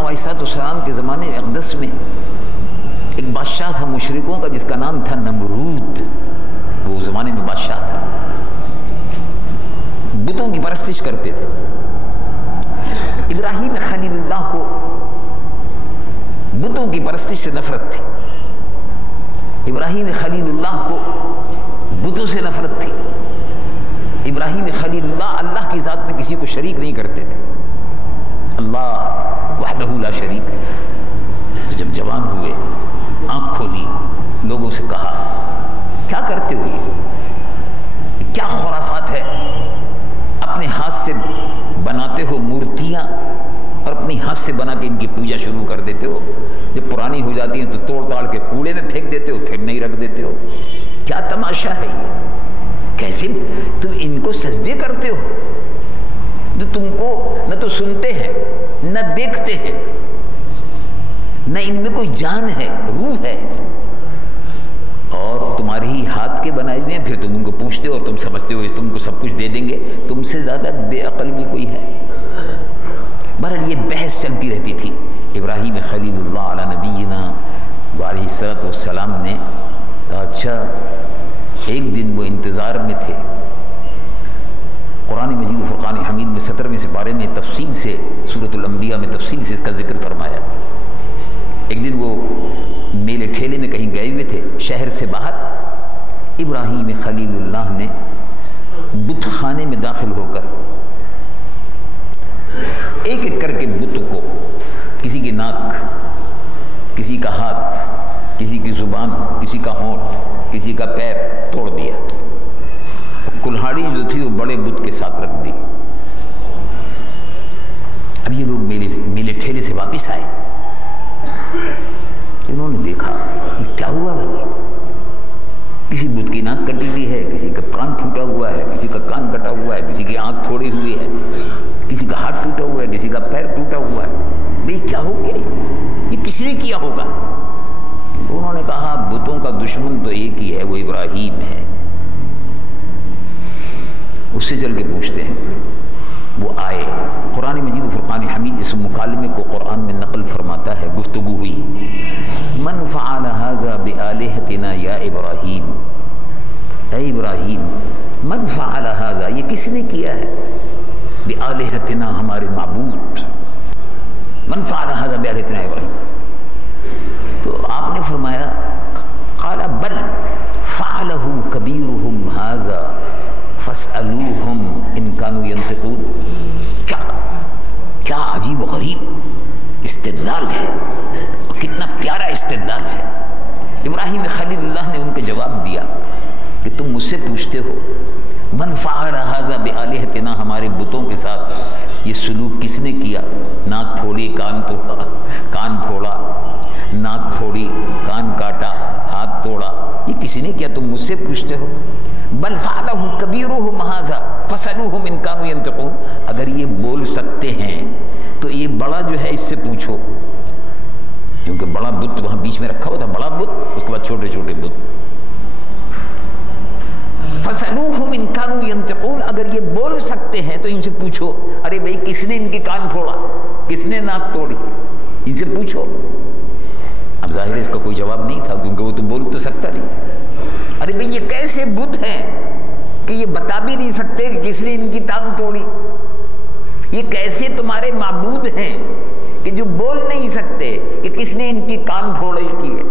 سیدنا عیسیٰ علیہ السلام کے زمانے اقدس میں ایک بادشاہ تھا مشرکوں کا جس کا نام تھا نمرود. وہ اس زمانے میں بادشاہ تھا. بتوں کی پرستش کرتے تھے. ابراہیم خلیل اللہ کو بتوں کی پرستش سے نفرت تھی. ابراہیم خلیل اللہ کو بتوں سے نفرت تھی. ابراہیم خلیل اللہ اللہ کی ذات میں کسی کو شریک نہیں کرتے تھے. اللہ وحدہ لا شریک ہے. تو جب جوان ہوئے آنکھ کھولی, لوگوں سے کہا کیا کرتے ہو, یہ کیا خرافات ہے, اپنے ہاتھ سے بناتے ہو مورتیاں اور اپنی ہاتھ سے بنا کے ان کی پوجا شروع کر دیتے ہو. جب پرانی ہو جاتی ہیں تو توڑ تاڑ کے کوڑے میں پھینک دیتے ہو, پھر نہیں رکھ دیتے ہو. کیا تماشا ہے یہ, کیسے تم ان کو سجدے کرتے ہو جو تم کو نہ تو سنتے ہیں نہ دیکھتے ہیں, نہ ان میں کوئی جان ہے, روح ہے, اور تمہارے ہی ہاتھ کے بنائے ہوئے ہیں. پھر تم ان کو پوچھتے ہو اور تم سمجھتے ہو تم کو سب کچھ دے دیں گے. تم سے زیادہ بے عقل بھی کوئی ہے. بہرحال یہ بحث چلتی رہتی تھی. ابراہیم خلیل اللہ علی نبینا علیہ الصلوۃ والسلام نے کہا اچھا. ایک دن وہ انتظار میں تھے. قرآن مجید و فرقان حمید میں 17ویں سپارے میں تفصیل سے, سورۃ الانبیاء میں تفصیل سے اس کا ذکر فرمایا. ایک دن وہ میلے ٹھیلے میں کہیں گئے ہوئے تھے شہر سے باہر. ابراہیم خلیل اللہ نے بت خانے میں داخل ہو کر ایک ایک کر کے بت کو, کسی کی ناک, کسی کا ہاتھ, کسی کی زبان, کسی کا ہونٹ, کسی کا پیر توڑ دیا. کلہاڑی جو تھی وہ بڑے بت کے ساتھ رکھ دی. اب یہ لوگ میلے ٹھیلے سے واپس آئے. انہوں نے دیکھا کہ کیا ہوا بھائی, کسی بت کی ناک کٹی ہوئی ہے, کسی کا کان پھوٹا ہوا ہے, کسی کا کان کٹا ہوا ہے, کسی کی آنکھ پھوڑی ہوئی ہے, کسی کا ہاتھ ٹوٹا ہوا ہے, کسی کا پیر ٹوٹا ہوا ہے. بھائی کیا ہو گیا, یہ کس نے کیا ہوگا؟ انہوں نے کہا بتوں کا دشمن تو ایک ہی ہے, وہ ابراہیم ہے. اس سے چل کے پوچھتے ہیں. وہ آئے. قرآن مجید و فرقان حمید اس مکالمے کو قرآن میں نقل فرماتا ہے. گفتگو ہوئی. من فعل هذا بآلہتنا یا ابراہیم, اے ابراہیم من فعل هذا, یہ کس نے کیا ہے, بآلہتنا ہمارے معبود, من فعل هذا بآلہتنا ابراہیم. تو آپ نے فرمایا قال بل فعلہ کبیرہم هذا فاسألوہم ان کانوا ینطقون. کیا عجیب و غریب استدلال ہے, اور کتنا پیارا استدلال ہے. ابراہیم خلیل اللہ نے ان کے جواب دیا کہ تم مجھ سے پوچھتے ہو من فعل ھذا بآلہتنا, ہمارے بتوں کے ساتھ یہ سلوک کس نے کیا. ناک پھوڑی, کان توڑا, کان پھوڑا, ناک پھوڑی, کان کاٹا, ہاتھ توڑا, یہ کسی نے کیا, تم مجھ سے پوچھتے ہو. بل فعلہ کبیرہم ھذا فاسألوہم ان کانوا ینطقون. اگر یہ بول سکتے ہیں تو یہ بڑا جو ہے اس سے پوچھو, کیونکہ بڑا بت وہاں بیچ میں رکھا ہوا تھا, بڑا بت, اس کے بعد چھوٹے چھوٹے بت. فاسألوہم ان کانوا ینطقون, اگر یہ بول سکتے ہیں تو ان سے پوچھو. ارے بھائی کس نے ان کی کان پھوڑا, کس نے ناک توڑی, ان سے پوچھو. اب ظاہر ہے اس کا کوئی جواب نہیں تھا, کیونکہ وہ تو بول تو سکتا نہیں. ارے بھئی یہ کیسے بت ہیں کہ یہ بتا بھی نہیں سکتے کہ کس نے ان کی ٹانگ توڑی. یہ کیسے تمہارے معبود ہیں کہ جو بول نہیں سکتے کہ کس نے ان کی کان پھوڑی کی ہے,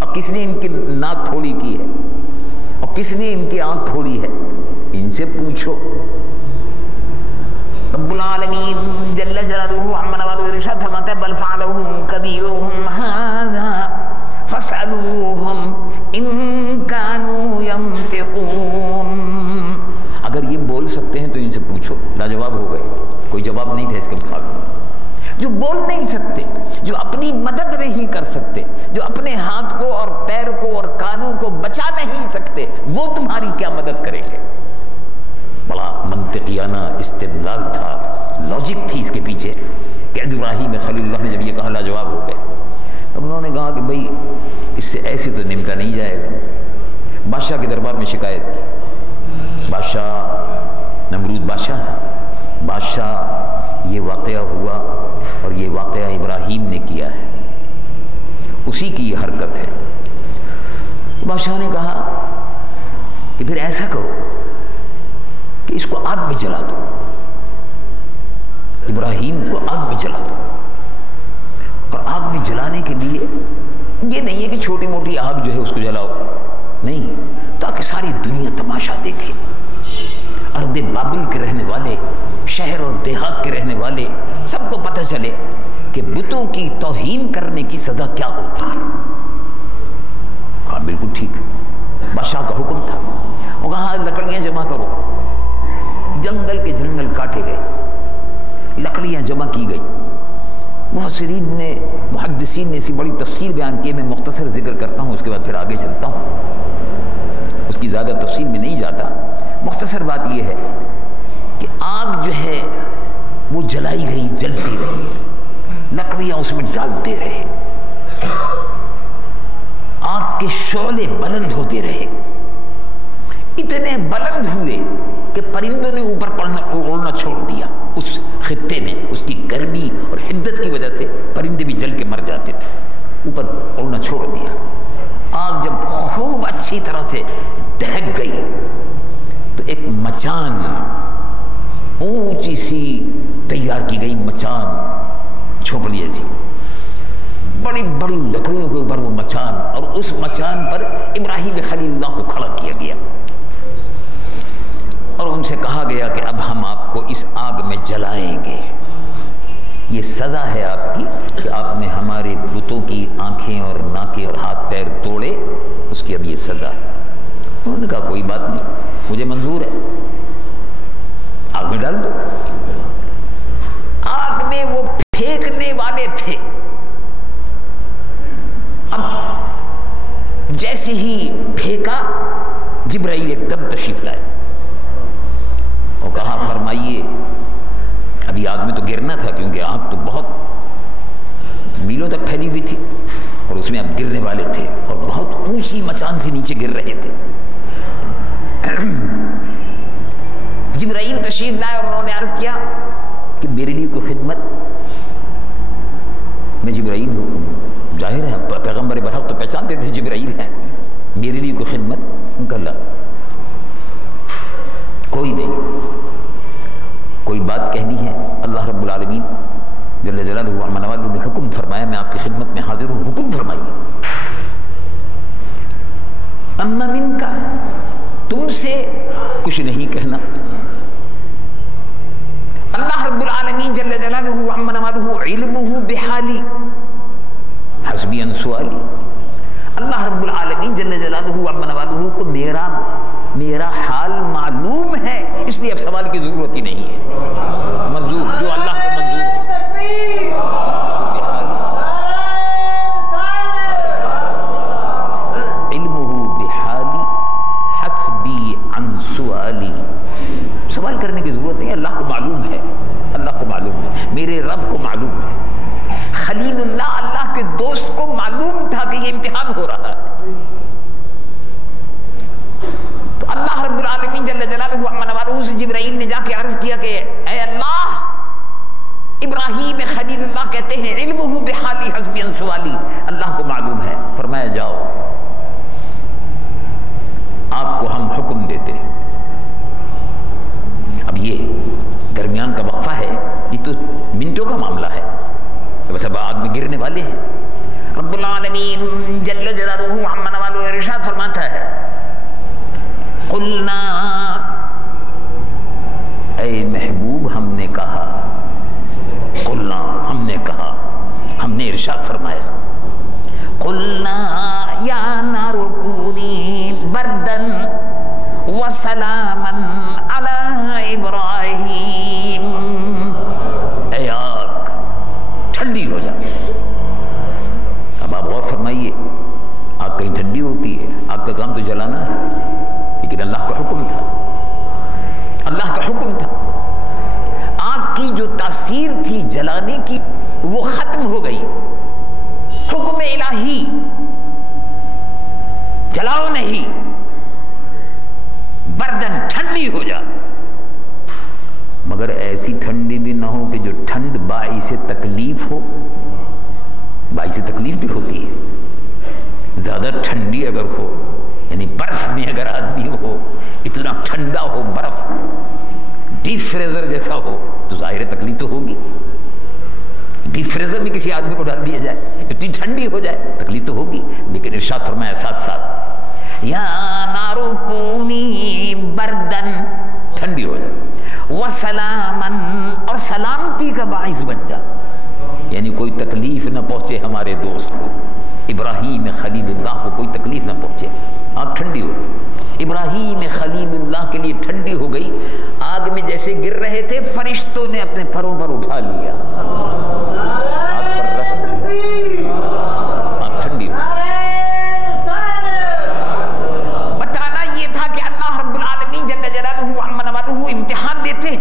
اور کس نے ان کی ناک پھوڑی کی ہے, اور کس نے ان کی آنکھ پھوڑی ہے. ان سے پوچھو. رب العالمین جل جلالہ عما نوالہ ارشاد فرماتا ہے بل فعلہ کبیرہم ھذا فاسألوہم ان کانوا ینطقون. اگر یہ بول سکتے ہیں تو ان سے پوچھو. لاجواب ہو گئے, کوئی جواب نہیں تھا اس کے مقابلے. جو بول نہیں سکتے, جو اپنی مدد نہیں کر سکتے, جو اپنے ہاتھ کو اور پیر کو اور کانوں کو بچا نہیں سکتے, وہ تمہاری کیا مدد کریں گے. بڑا منطقیانہ استدلال تھا, لاجک تھی اس کے پیچھے. کہ ابراہیم خلیل اللہ نے جب یہ کہا لاجواب ہو گئے. اب انہوں نے کہا کہ بھئی اس سے ایسے تو نمٹا نہیں جائے گا. بادشاہ کے دربار میں شکایت کی. بادشاہ نمرود بادشاہ یہ واقعہ ہوا, اور یہ واقعہ ابراہیم اسی کی یہ حرکت ہے۔ بادشاہ نے کہا کہ پھر ایسا کرو کہ اس کو آگ میں جلا دو، ابراہیم کو آگ میں جلا دو۔ اور آگ میں جلانے کے لیے یہ نہیں ہے کہ چھوٹی موٹی آگ جو ہے اس کو جلاؤ، نہیں، تاکہ ساری دنیا تماشا دیکھے، عرب بابل کے رہنے والے، شہر اور دیہات کے رہنے والے، سب کو پتہ چلے کہ بتوں کی توہین کرنے کی سزا کیا ہوتی ہے۔ کہا بالکل ٹھیک، بادشاہ کا حکم تھا۔ وہ کہا لکڑیاں جمع کرو، جنگل کے جنگل کاٹے گئے، لکڑیاں جمع کی گئی۔ مفسرین نے، محدثین نے اسی بڑی تفصیل بیان کی، میں مختصر ذکر کرتا ہوں، اس کے بعد پھر آگے چلتا ہوں، اس کی زیادہ تفصیل میں نہیں جاتا۔ مختصر بات یہ ہے کہ آگ جو ہے وہ جلائی رہی، جلتی رہی، لکڑیاں اس میں ڈالتے رہے، آگ کے شعلے بلند ہوتے رہے، اتنے بلند ہوئے کہ پرندوں نے اوپر اڑنا چھوڑ دیا۔ اس خطے میں اس کی گرمی اور حدت کی وجہ سے پرندے بھی جل کے مر جاتے تھے، اوپر اڑنا چھوڑ دیا۔ آگ جب خوب اچھی طرح سے دہک گئی تو ایک مچان، اونچی سی تیار کی گئی مچان، جھونپڑی ایسی، بڑی بڑی لکڑیوں کے اوپر وہ مچان، اور اس مچان پر ابراہیم خلیل اللہ کو کھڑا کیا گیا، اور ان سے کہا گیا کہ اب ہم آپ کو اس آگ میں جلائیں گے، یہ سزا ہے آپ کی کہ آپ نے ہمارے بتوں کی آنکھیں اور ناکیں اور ہاتھ پیر توڑے، اس کی اب یہ سزا ہے۔ انہوں نے کہا کوئی بات نہیں، مجھے منظور ہے، آگ میں ڈال دو۔ آگ میں وہ پھینکنے والے تھے، اب جیسے ہی پھینکا جبرائیل ایک دم تشریف لائے، اور کہا فرمائیے، ابھی آگ میں تو گرنا تھا کیونکہ آگ تو بہت میلوں تک پھیلی ہوئی تھی، اور اس میں اب گرنے والے تھے، اور بہت اونچی مچان سے نیچے گر رہے تھے۔ جبرائیل تشریف لائے اور انہوں نے عرض کیا کہ میرے لیے کوئی خدمت؟ میں جبرائیل ہوں، ظاہر ہے پیغمبر برحق تو پہچانتے تھے جبرائیل ہیں، میرے لیے کوئی خدمت؟ ان کا اللہ کوئی نہیں، کوئی بات کہنی ہے؟ اللہ رب العالمین جل جلالہ و نوالہ نے حکم فرمایا، میں آپ کی خدمت میں حاضر ہوں، حکم فرمائیے۔ اما من کا، تم سے کچھ نہیں کہنا۔ اللہ رب العالمین جل جلالہ و نوالہ علمہ بحالی حسبی ان سوالی، اللہ رب العالمین جل جلالہ و نوالہ کو میرا حال معلوم ہے، اس لیے اب سوال کی ضرورت ہی نہیں ہے، منظور جو اللہ کو منظور ہے۔ علمہ بحالی حسبی عن سوالی، سوال کرنے کی ضرورت نہیں، اللہ کو معلوم ہے، اللہ کو معلوم ہے، میرے رب کو معلوم ہے۔ خلیل اللہ، اللہ کے دوست کو معلوم تھا کہ یہ امتحان ہو رہا ہے، تو اللہ رب العالمین جل جلالہ و نوالہ سے جبرائیل نے جا کے عرض کیا کہ اے اللہ، ابراہیم خلیل اللہ کہتے ہیں علمہ بحالی حسبی ان سوالی، اللہ کو معلوم ہے۔ فرمایا جاؤ، آپ کو ہم حکم دیتے ہیں۔ اب یہ درمیان کا وقفہ ہے، یہ تو منٹوں کا معاملہ ہے، بس اب آگ میں گرنے والے ہیں۔ رب العالمین جل جلالہ و نوالہ ارشاد فرماتا ہے، قلنا، اے محبوب ہم نے کہا، قلنا ہم نے کہا، ہم نے ارشاد فرمایا، قلنا یا نار کونی بردن وسلاما علی ابراہیم، اے آگ ٹھنڈی ہو جا۔ اب آپ غور فرمائیے، آگ کہیں ٹھنڈی ہوتی ہے؟ آگ کا کام تو جلانا ہے، لیکن اللہ کا حکم تھا، اللہ کا حکم تھا، آگ کی جو تاثیر تھی جلانے کی وہ ختم ہو گئی، حکم الہی، جلاؤ نہیں، بردن ٹھنڈی ہو جا، مگر ایسی ٹھنڈی بھی نہ ہو کہ جو ٹھنڈ باعث تکلیف ہو، باعث تکلیف بھی ہوتی ہے، زیادہ ٹھنڈی اگر ہو، یعنی برف میں اگر آدمی ہو، اتنا ٹھنڈا ہو، برف ڈیپ فریزر جیسا ہو، تو ظاہر تکلیف تو ہوگی. ڈیپ فریزر میں کسی آدمی کو ڈال دیا جائے، اتنی ٹھنڈی ہو جائے، تکلیف تو ہوگی. لیکن ارشاد فرمایا ساتھ ساتھ یا نارو کونی بردن، ٹھنڈی ہو جائے، وسلامن، اور سلامتی کا باعث بن جا، یعنی کوئی تکلیف نہ پہنچے ہمارے دوست کو. ابراہیم خلیل اللہ کو کوئی تکلیف نہ پہنچے، آگ ٹھنڈی ہو گئی. ابراہیم خلیل اللہ کے لیے ٹھنڈی ہو گئی. آگ میں جیسے گر رہے تھے، فرشتوں نے اپنے پروں پر اٹھا لیا، آگ پر رکھ دیا، آگ ٹھنڈی ہو گئی. بتانا یہ تھا کہ اللہ رب العالمین جل جلالہ عما نوالہ امتحان دیتے،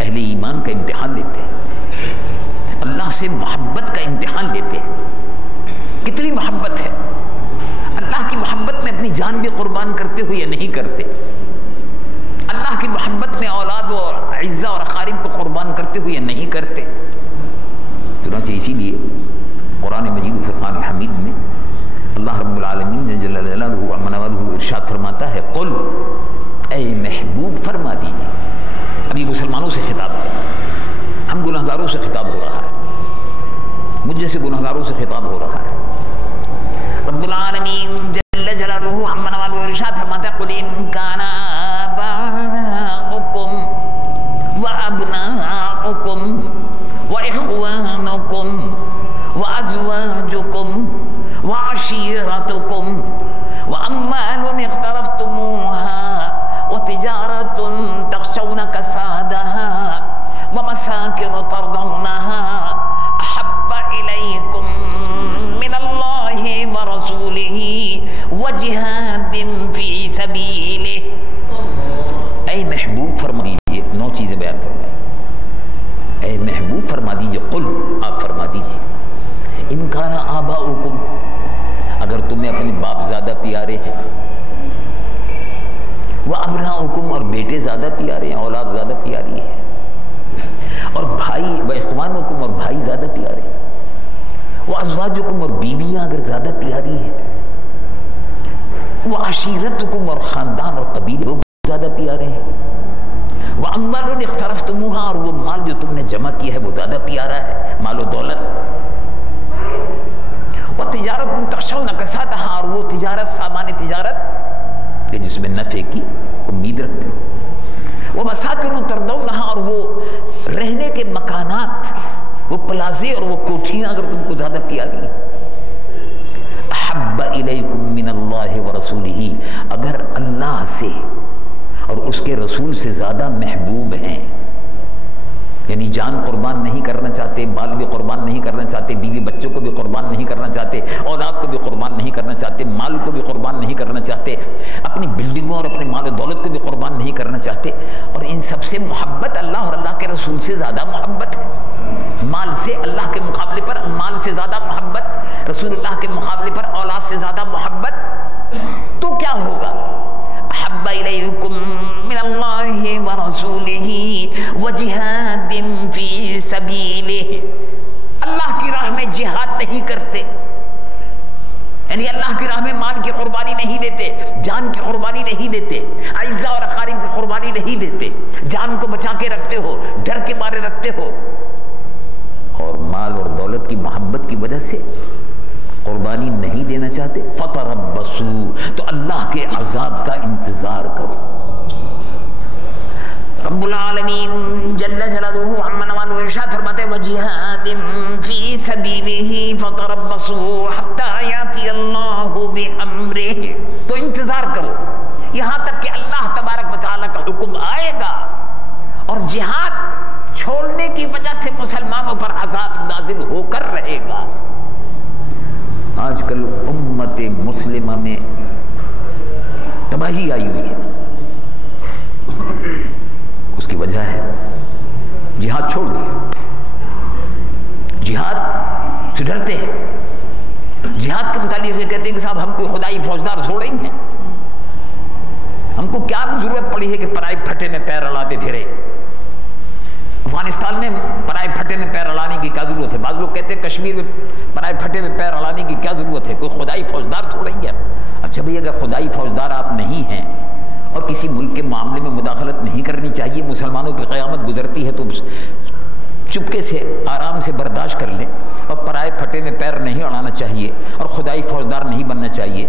اہل ایمان کا امتحان لیتے، اللہ سے محبت کا امتحان لیتے. کتنی محبت ہے، اللہ کی محبت میں اپنی جان بھی قربان کرتے ہو یا نہیں کرتے؟ اللہ کی محبت میں اولاد اور اعزہ اور اقارب کو قربان کرتے ہو یا نہیں کرتے؟ چنانچہ اسی لیے قرآن مجید و فرقان حمید میں اللہ رب العالمین جل جلالہ عما نوالہ ارشاد فرماتا ہے قل، اے محبوب فرما دیجیے. اب یہ مسلمانوں سے خطاب ہے، ہم گناہگاروں سے خطاب ہو رہا ہے، مجھ جیسے گناہگاروں سے خطاب ہو رہا ہے. رب العالمین جل جلالہ عما نوالہ ارشاد فرماتا ہے قل ان کان آباؤکم وابناؤکم واخوانکم وازواجکم وعشیرتکم واموال اقترفتموها وتجارۃ تخشون کسادها ومساکن ترضونها احب الیکم من اللہ ورسولہ وجہاد فی سبیلہ. اے محبوب فرما دیجئے، 9 چیزیں بیان فرمائیں. اے محبوب فرما دیجئے، قل، آپ فرما دیجئے، ان کان آباؤکم، اگر تمہیں اپنے باپ زیادہ پیارے ہیں، وابناؤکم، اور بیٹے زیادہ پیارے ہیں، اولاد زیادہ پیاری ہے، اور بھائی واخوانکم، اور بھائی زیادہ پیارے ہیں، وازواجکم، اور بیویاں اگر زیادہ پیاری ہیں، وعشیرتکم، اور خاندان اور قبیلے وہ زیادہ پیارے ہیں، واموال اقترفتموها، اور وہ مال جو تم نے جمع کیا ہے وہ زیادہ پیارا ہے، مال و دولت، وتجارت تخشون کسادها، اور وہ تجارت، سامان تجارت کہ جس میں نفع کی امید رکھتے ہو، ومساکن ترضونها، اور وہ رہنے کے مکانات، وہ پلازے اور وہ کوٹھیاں اگر تم کو زیادہ پیاری ہیں. احب الیکم من اللہ ورسولہ، اگر اللہ سے اور اس کے رسول سے زیادہ محبوب ہیں، یعنی جان قربان نہیں کرنا چاہتے، بال بھی قربان نہیں کرنا چاہتے، بیوی بچوں کو بھی قربان نہیں کرنا چاہتے، اولاد کو بھی قربان نہیں کرنا چاہتے، مال کو بھی قربان نہیں کرنا چاہتے، اپنی بلڈنگوں اور اپنے مال و دولت کو بھی قربان نہیں کرنا چاہتے، اور ان سب سے محبت اللہ اور اللہ کے رسول سے زیادہ محبت ہے. مال سے اللہ کے مقابلے پر مال سے زیادہ محبت، رسول اللہ کے مقابلے پر اولاد سے زیادہ محبت، تو کیا ہوگا؟ احب الیکم من اللہ ورسولہ وجہاد فی سبیلہ، اللہ کی راہ میں جہاد نہیں کرتے، یعنی اللہ کی راہ میں مال کی قربانی نہیں دیتے، جان کی قربانی نہیں دیتے، اعزہ اور اقارب کی قربانی نہیں دیتے، جان کو بچا کے رکھتے ہو، ڈر کے مارے رکھتے ہو، اور مال اور دولت کی محبت کی وجہ سے قربانی نہیں دینا چاہتے. فتربصوا، تو اللہ کے عذاب کا انتظار کرو. رب العالمین جل جلالہ عما نوالہ ارشاد فرماتے وجہاد فی سبیلہ فتربصوا حتی یاتی اللہ بامرہ، تو انتظار کرو یہاں تک کہ اللہ تبارک و تعالیٰ کا حکم آئے گا، اور جہاد چھوڑنے کی وجہ سے مسلمانوں پر عذاب نازل ہو کر رہے گا. آج کل امت مسلمہ میں تباہی آئی ہوئی ہے، اس کی وجہ ہے جہاد چھوڑ دیا، جہاد سے ڈرتے ہیں. جہاد کے متعلق یہ کہتے ہیں کہ صاحب ہم کوئی خدائی فوجدار چھوڑیں گے، ہم کو کیا ضرورت پڑی ہے کہ پرائے پھٹے میں پیر اڑاتے پھرے. افغانستان میں پرائے پھٹے میں پیر اڑانے کی کیا ضرورت ہے؟ بعض لوگ کہتے ہیں کشمیر میں پرائے پھٹے میں پیر اڑانے کی کیا ضرورت ہے؟ کوئی خدائی فوجدار تھوڑا ہی ہے۔ اچھا بھئی اگر خدائی فوجدار آپ نہیں ہیں اور کسی ملک کے معاملے میں مداخلت نہیں کرنی چاہیے، مسلمانوں کی قیامت گزرتی ہے تو چپکے سے آرام سے برداشت کر لیں، اور پرائے پھٹے میں پیر نہیں اڑانا چاہیے اور خدائی فوجدار نہیں بننا چاہیے،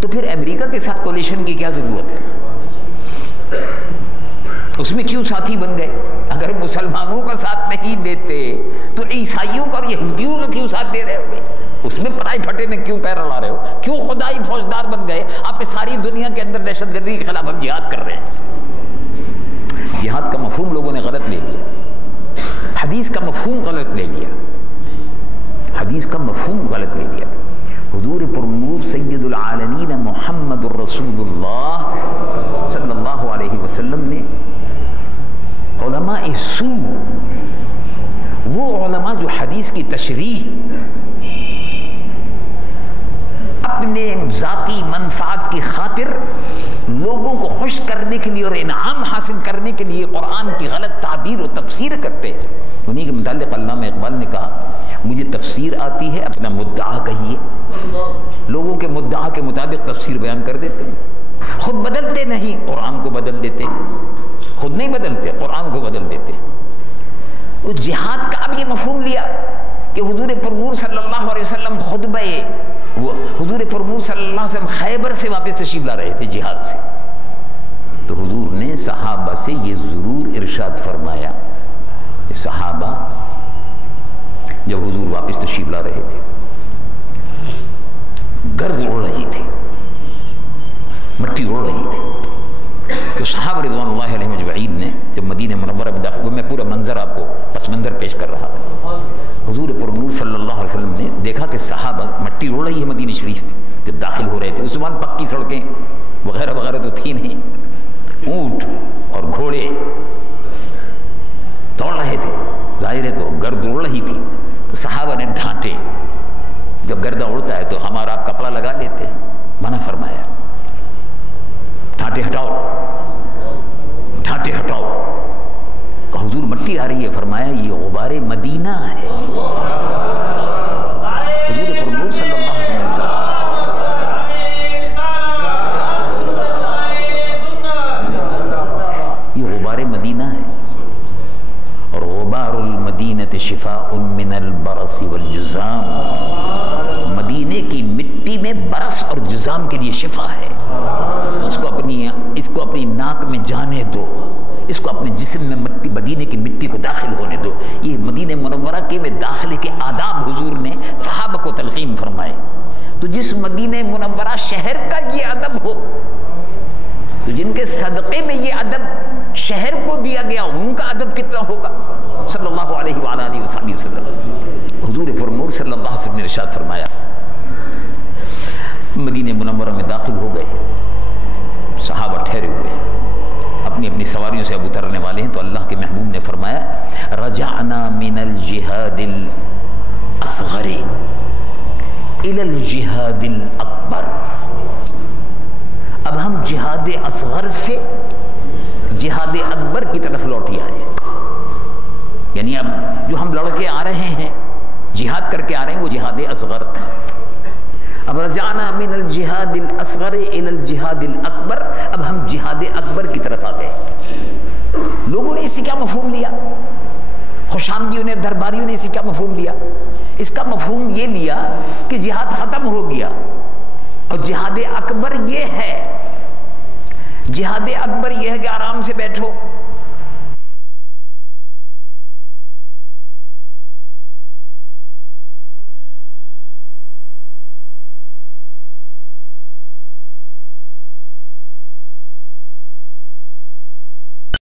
تو پھر امریکہ کے ساتھ کولیشن کی کیا ضرورت ہے؟ اس میں کیوں ساتھی بن گئے؟ اگر مسلمانوں کا ساتھ نہیں دیتے تو عیسائیوں کا اور یہودیوں کا کیوں ساتھ دے رہے ہو؟ اس میں پرائے پھٹے میں کیوں پیر اڑا رہے ہو؟ کیوں خدائی فوجدار بن گئے؟ آپ کے ساری دنیا کے اندر دہشت گردی کے خلاف ہم جہاد کر رہے ہیں۔ جہاد کا مفہوم لوگوں نے غلط لے لیا، حدیث کا مفہوم غلط لے لیا، حدیث کا مفہوم غلط لے لیا۔ حضور پر نور سید العالمین محمد الرسول اللہ صلی اللہ علیہ وسلم نے علماء سو، وہ علماء جو حدیث کی تشریح اپنے ذاتی منفعت کی خاطر لوگوں کو خوش کرنے کے لیے اور انعام حاصل کرنے کے لیے قرآن کی غلط تعبیر و تفسیر کرتے ہیں، انہی کے متعلق علامہ اقبال نے کہا مجھے تفسیر آتی ہے، اپنا مدعا کہیے۔ لوگوں کے مدعا کے مطابق تفسیر بیان کر دیتے ہیں، خود بدلتے نہیں، قرآن کو بدل دیتے، خود نہیں بدلتے، قرآن کو بدل دیتے۔ وہ جہاد کا اب یہ مفہوم لیا کہ حضور پر نور صلی اللہ علیہ وسلم حضور پر نور صلی اللہ علیہ وسلم خیبر سے واپس تشریف لا رہے تھے جہاد سے، تو حضور نے صحابہ سے یہ ضرور ارشاد فرمایا کہ صحابہ جب حضور واپس تشریف لا رہے تھے، گرد اڑ رہی تھی، مٹی اڑ رہی تھی، تو صحابہ رضوان اللہ علیہ مجمعین نے جب مدینہ منورہ میں داخل ہوئے، میں پورا منظر آپ کو پس منظر پیش کر رہا تھا، حضور پر نور صلی اللہ علیہ وسلم نے دیکھا کہ صحابہ مٹی اڑ رہی ہے مدینہ شریف میں، جب داخل ہو رہے تھے، اس زمان پکی سڑکیں وغیرہ وغیرہ تو تھی نہیں، اونٹ اور گھوڑے دوڑ رہے تھے، ظاہر ہے تو گرد اڑ رہی تھی، تو صحابہ نے ڈھانٹے، جب گردہ اڑتا ہے تو ہمارا آپ کپڑا لگا لیتے ہیں، منع فرمایا، ڈھانٹے ہٹاؤ، ڈھانٹے ہٹاؤ، کہ حضور مٹی آ رہی ہے، فرمایا یہ غبار مدینہ ہے۔ حضور پر نور صلی اللہ علیہ وسلم یہ غبار مدینہ ہے، اور غبار المدینہ شفاء من البرص والجذام، مدینے کی مٹی میں برس اور جذام کے لیے شفا ہے، اس کو اپنی ناک میں جانے دو، اس کو اپنے جسم میں مدینے کی مٹی کو داخل ہونے دو۔ یہ مدینہ منورہ کے میں داخلے کے آداب حضور نے صحابہ کو تلقین فرمائے۔ تو جس مدینہ منورہ شہر کا یہ ادب ہو، تو جن کے صدقے میں یہ ادب شہر کو دیا گیا، ان کا ادب کتنا ہوگا؟ صلی اللہ علیہ وآلہ وسلم۔ حضور پر نور صلی اللہ علیہ وسلم نے ارشاد فرمایا، مدینہ منورہ میں داخل ہو گئے، صحابہ ٹھہرے ہوئے، اپنی اپنی سواریوں سے اب اترنے والے ہیں، تو اللہ کے محبوب نے فرمایا رجعنا من الجہاد الاصغر الى الجہاد الاکبر، اب ہم جہاد اصغر سے جہاد اکبر کی طرف لوٹی آئے، یعنی اب جو ہم لڑ کے آ رہے ہیں، جہاد کر کے آ رہے ہیں، وہ جہاد اصغر تھا۔ اب رجعنا من الجہاد الاصغر الى الجہاد الاکبر، اب ہم جہاد اکبر کی طرف آ گئے۔ لوگوں نے اس سے کیا مفہوم لیا؟ خوشامدیوں نے، درباریوں نے اس سے کیا مفہوم لیا؟ اس کا مفہوم یہ لیا کہ جہاد ختم ہو گیا، اور جہاد اکبر یہ ہے، جہاد اکبر یہ ہے کہ آرام سے بیٹھو،